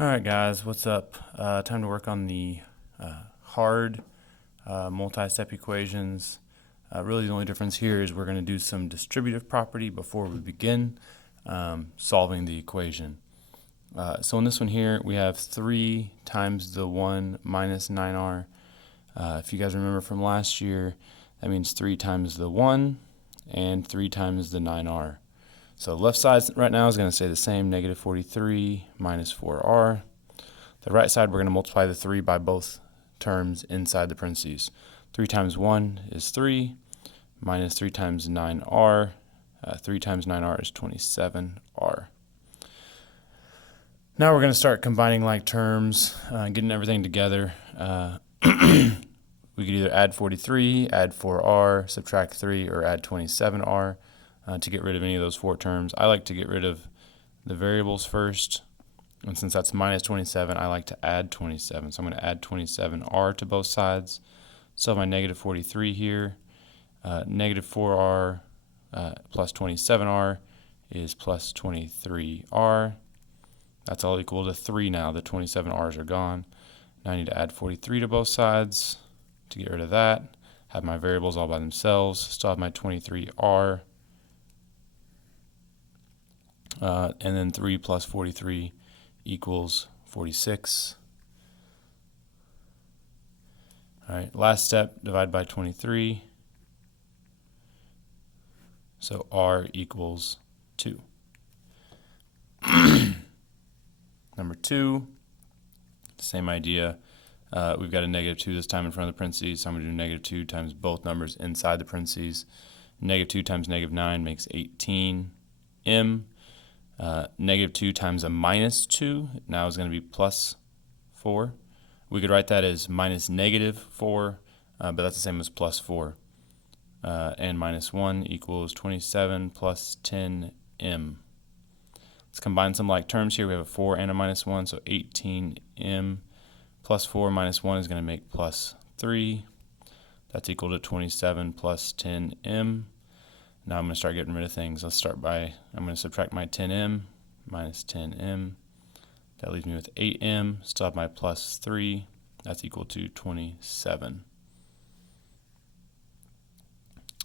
Alright guys, what's up? Time to work on the hard multi-step equations. Really the only difference here is we're going to do some distributive property before we begin solving the equation. So in this one here we have 3 times the 1 minus 9r. If you guys remember from last year, that means 3 times the 1 and 3 times the 9r. So the left side right now is going to stay the same, negative 43 minus 4r. The right side, we're going to multiply the 3 by both terms inside the parentheses. 3 times 1 is 3, minus 3 times 9r. 3 times 9r is 27r. Now we're going to start combining like terms, getting everything together. We could either add 43, add 4r, subtract 3, or add 27r. To get rid of any of those 4 terms. I like to get rid of the variables first, and since that's minus 27, I like to add 27. So I'm going to add 27r to both sides. So my negative 43 here, negative 4r plus 27r is plus 23r. That's all equal to 3 now. The 27r's are gone. Now I need to add 43 to both sides to get rid of that. Have my variables all by themselves. Still have my 23r. And then 3 plus 43 equals 46. All right, last step, divide by 23. So r equals 2. Number 2, same idea. We've got a negative 2 this time in front of the parentheses, so I'm going to do negative 2 times both numbers inside the parentheses. Negative 2 times negative 9 makes 18m. Negative 2 times a minus 2 now is going to be plus 4. We could write that as minus negative 4, but that's the same as plus 4. And minus 1 equals 27 plus 10m. Let's combine some like terms here. We have a 4 and a minus 1, so 18m plus 4 minus 1 is going to make plus 3. That's equal to 27 plus 10m. Now I'm going to start getting rid of things. Let's start by, I'm going to subtract my 10m minus 10m. That leaves me with 8m. Still have my plus 3. That's equal to 27.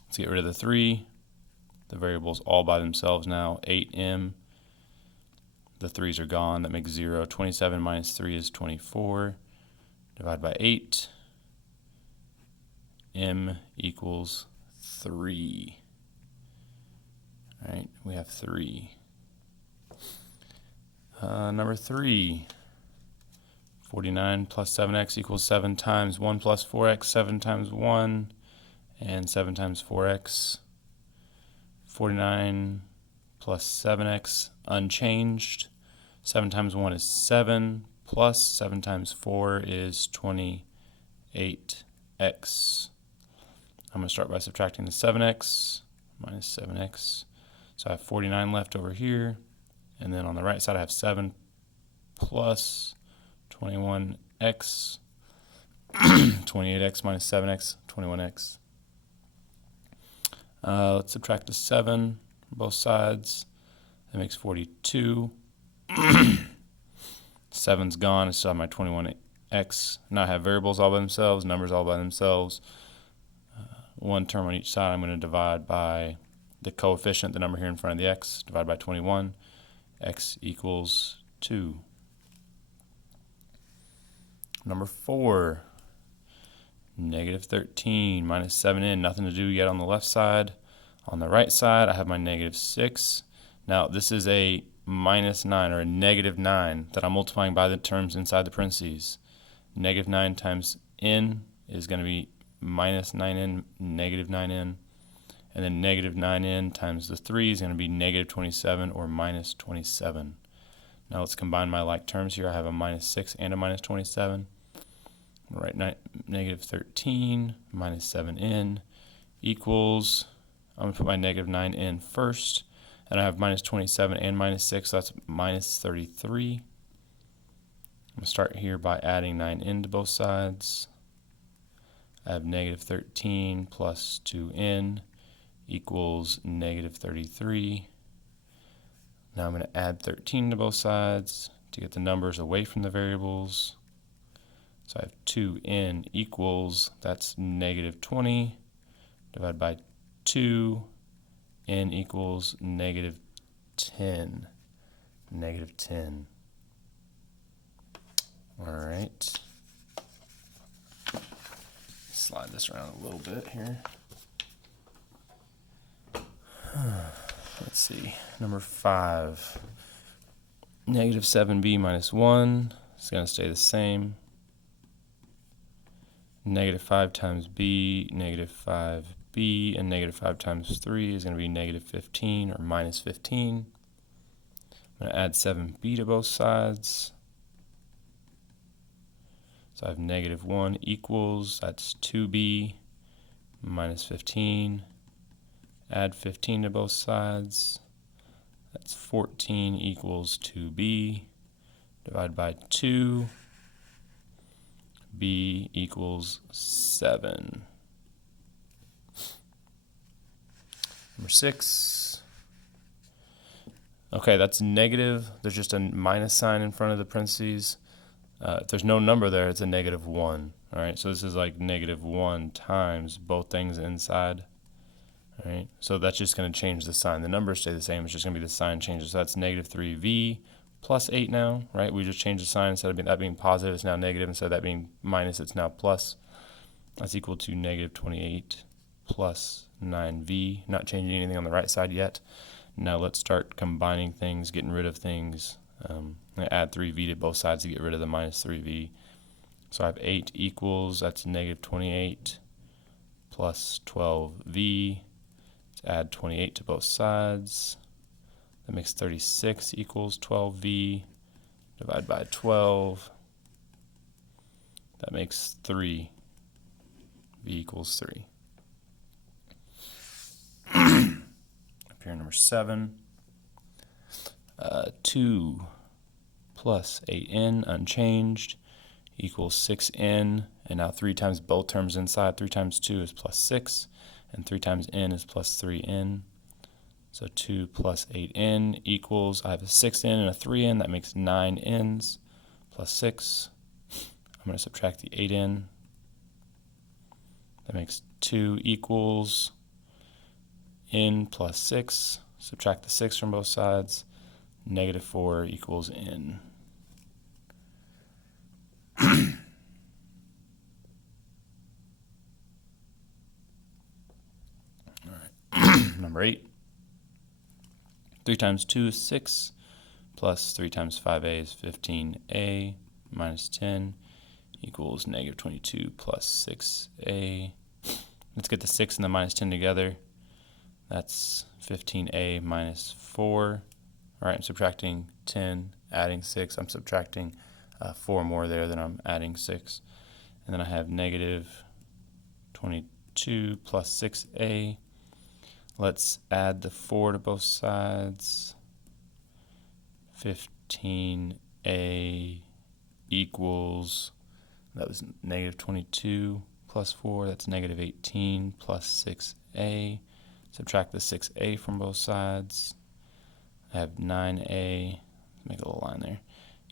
Let's get rid of the 3. The variables all by themselves now. 8m. The 3's are gone. That makes 0. 27 minus 3 is 24. Divide by 8. M equals 3. All right, we have 3. Number 3, 49 plus 7x equals 7 times 1 plus 4x, 7 times 1, and 7 times 4x. 49 plus 7x unchanged. 7 times 1 is 7, plus 7 times 4 is 28x. I'm going to start by subtracting the 7x minus 7x. So I have 49 left over here, and then on the right side I have 7 plus 21x, 28x minus 7x, 21x. Let's subtract the 7 from both sides. That makes 42. 7's gone, I still have my 21x. Now I have variables all by themselves, numbers all by themselves. One term on each side. I'm going to divide by the coefficient, the number here in front of the x, divided by 21. X equals 2. Number 4, negative 13 minus 7n. Nothing to do yet on the left side. On the right side, I have my negative 6. Now, this is a minus 9 or a negative 9 that I'm multiplying by the terms inside the parentheses. Negative 9 times n is going to be minus 9n, negative 9n. And then negative 9n times the 3 is going to be negative 27 or minus 27. Now let's combine my like terms here. I have a minus 6 and a minus 27. All right, negative 13 minus 7n equals, I'm going to put my negative 9n first. And I have minus 27 and minus 6, so that's minus 33. I'm going to start here by adding 9n to both sides. I have negative 13 plus 2n equals negative 33. Now I'm going to add 13 to both sides. to get the numbers away from the variables. So I have 2n equals, that's negative 20, divided by 2, n equals negative 10. Negative 10. All right. Slide this around a little bit here. Let's see. Number 5. Negative 7b minus 1 is going to stay the same. Negative 5 times b, negative 5b, and negative 5 times 3 is going to be negative 15 or minus 15. I'm going to add 7b to both sides. So I have negative 1 equals, that's 2b minus 15. Add 15 to both sides. That's 14 equals 2b. Divide by 2. B equals 7. Number 6. Okay, that's negative. There's just a minus sign in front of the parentheses. If there's no number there, it's a negative 1. All right, so this is like negative 1 times both things inside. All right, so that's just going to change the sign. The numbers stay the same. It's just going to be the sign changes. So that's negative 3v plus 8 now, right? We just changed the sign. Instead of that being positive, it's now negative. Instead of that being minus, it's now plus. That's equal to negative 28 plus 9v. Not changing anything on the right side yet. Now let's start combining things, getting rid of things. I'm going to add 3v to both sides to get rid of the minus 3v. So I have 8 equals, that's negative 28 plus 12v. Let's add 28 to both sides. That makes 36 equals 12v. Divide by 12. That makes 3. V equals 3. Up here, number 7. 2 plus 8n unchanged equals 6n, and now 3 times both terms inside. 3 times 2 is plus 6, and 3 times n is plus 3n. So 2 plus 8n equals, I have a 6n and a 3n, that makes 9 n's plus 6. I'm going to subtract the 8n. That makes 2 equals n plus 6. Subtract the 6 from both sides. Negative 4 equals n. All right. Number 8. 3 times 2 is 6, plus 3 times 5a is 15a, minus 10 equals negative 22 plus 6a. Let's get the 6 and the minus 10 together. That's 15a minus 4. All right, I'm subtracting 10, adding 6. I'm subtracting 4 more there than I'm adding 6. And then I have negative 22 plus 6a. Let's add the 4 to both sides. 15a equals, that was negative 22 plus 4. That's negative 18 plus 6a. Subtract the 6a from both sides. I have 9a, make a little line there,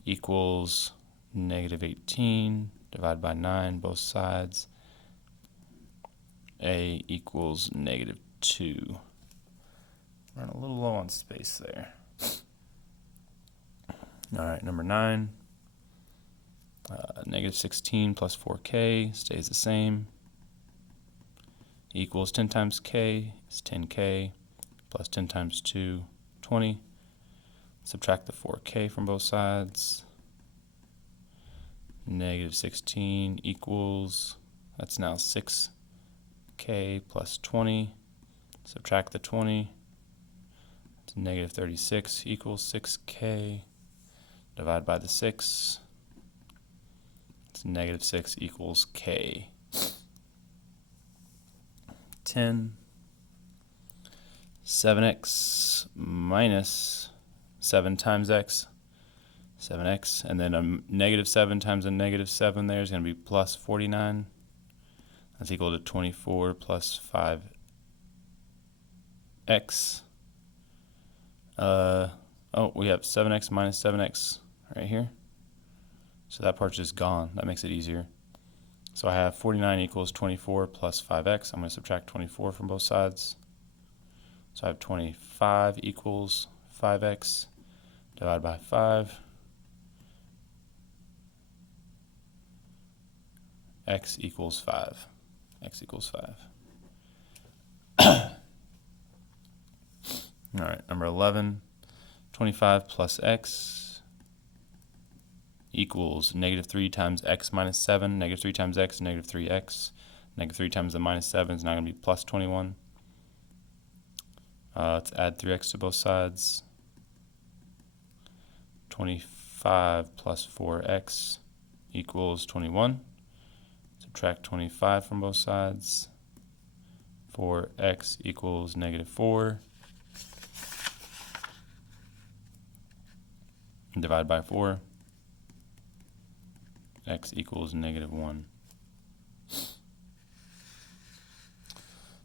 equals negative 18, divided by 9, both sides. A equals negative 2. Run a little low on space there. All right, number 9. Negative 16 plus 4k stays the same. Equals 10 times k is 10k, plus 10 times 2, 20. Subtract the 4k from both sides. Negative 16 equals, that's now 6k plus 20. Subtract the 20. It's negative 36 equals 6k. Divide by the 6. It's negative 6 equals k. 10. 7x minus 7 times x, 7x, and then a negative 7 times a negative 7 there is going to be plus 49. That's equal to 24 plus 5x. We have 7x minus 7x, right here. So that part's just gone. That makes it easier. So I have 49 equals 24 plus 5x. I'm going to subtract 24 from both sides. So I have 25 equals 5x divided by 5. X equals 5. X equals 5. All right, number 11. 25 plus x equals negative 3 times x minus 7. Negative 3 times x, negative 3x. Negative 3 times the minus 7 is now going to be plus 21. Let's add 3x to both sides. 25 plus 4x equals 21. Subtract 25 from both sides. 4x equals negative 4. Divide by 4. X equals negative 1.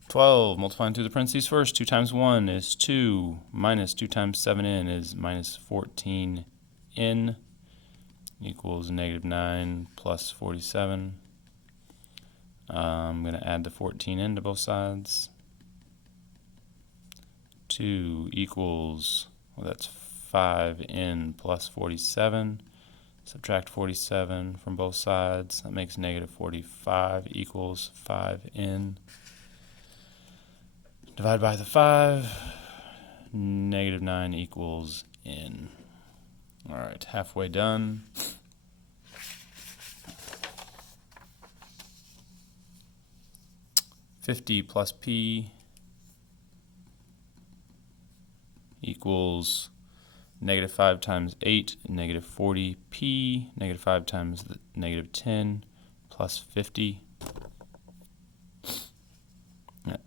12, multiplying through the parentheses first. 2 times 1 is 2, minus 2 times 7n is minus 14n, equals negative 9 plus 47. I'm going to add the 14n to both sides. 2 equals, well, that's 5n plus 47. Subtract 47 from both sides. That makes negative 45 equals 5n. Divide by the 5. Negative 9 equals n. All right, halfway done. $50 plus p equals negative 5 times 8, negative 40p, negative 5 times the negative 10, plus 50.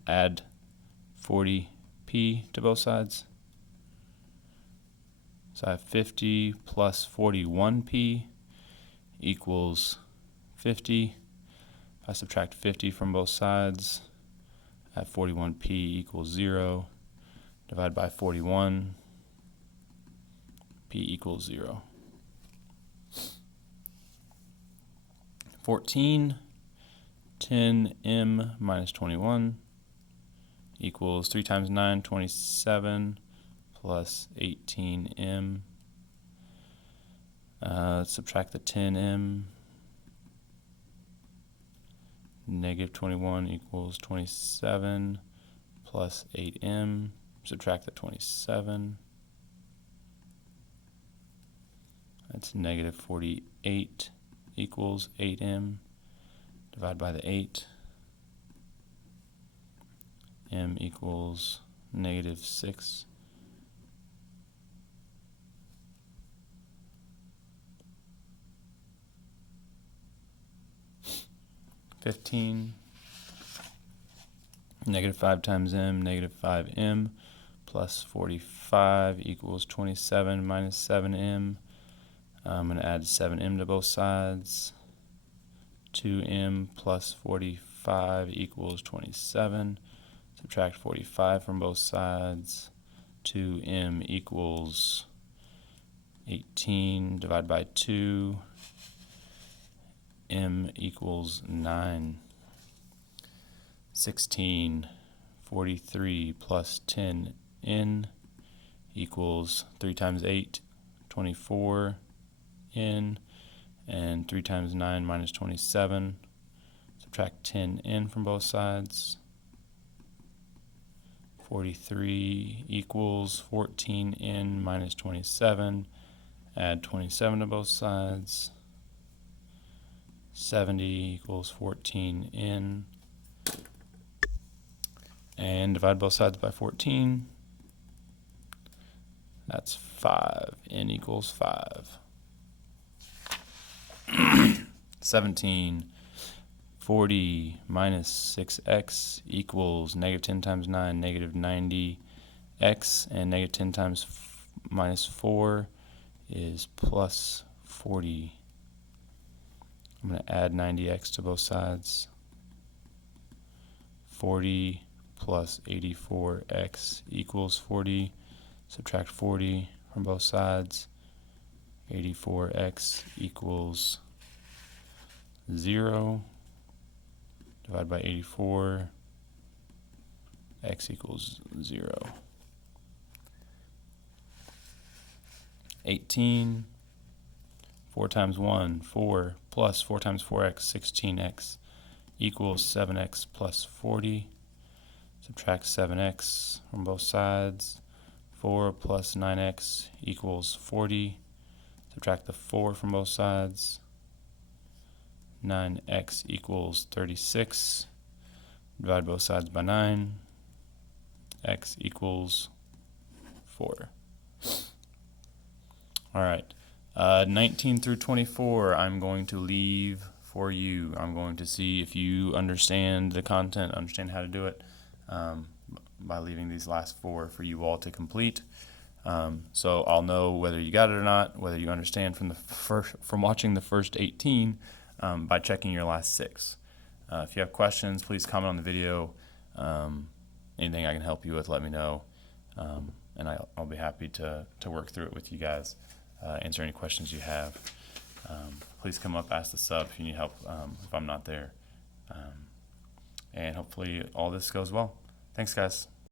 Add 40p to both sides. So I have 50 plus 41p equals 50. If I subtract 50 from both sides, I have 41p equals 0. Divide by 41. P equals 0. 14, 10m minus 21 equals 3 times 9, 27, plus 18m. Let's subtract the 10m. Negative 21 equals 27 plus 8m. Subtract the 27. That's negative 48 equals 8m. Divide by the 8. M equals negative 6. $15. Negative 5 times m, negative 5m, plus 45 equals 27 minus 7m. I'm going to add 7m to both sides. 2m plus 45 equals 27. Subtract 45 from both sides. 2m equals 18. Divide by 2. M equals 9. 16. 43 plus 10n equals 3 times 8, 24n, and 3 times 9 minus 27. Subtract 10n from both sides. 43 equals 14n minus 27. Add 27 to both sides. 70 equals 14n. And divide both sides by 14. That's 5. N equals 5. 17. 40 minus 6x equals negative 10 times 9, negative 90x, and negative 10 times minus 4 is plus 40. I'm going to add 90x to both sides. 40 plus 84x equals 40. Subtract 40 from both sides. 84x equals 0. Divide by 84. X equals 0. 18. 4 times 1, 4, plus 4 times 4x, 16x, equals 7x plus 40. Subtract 7x from both sides. 4 plus 9x equals 40. Subtract the 4 from both sides. 9x equals 36. Divide both sides by 9. X equals 4. All right. 19 through 24, I'm going to leave for you. I'm going to see if you understand the content, understand how to do it, by leaving these last 4 for you all to complete. So I'll know whether you got it or not, whether you understand from watching the first 18 by checking your last 6. If you have questions, please comment on the video. Anything I can help you with, let me know, and I'll be happy to work through it with you guys. Answer any questions you have. Please come up, ask the sub if you need help if I'm not there. And hopefully all this goes well. Thanks, guys.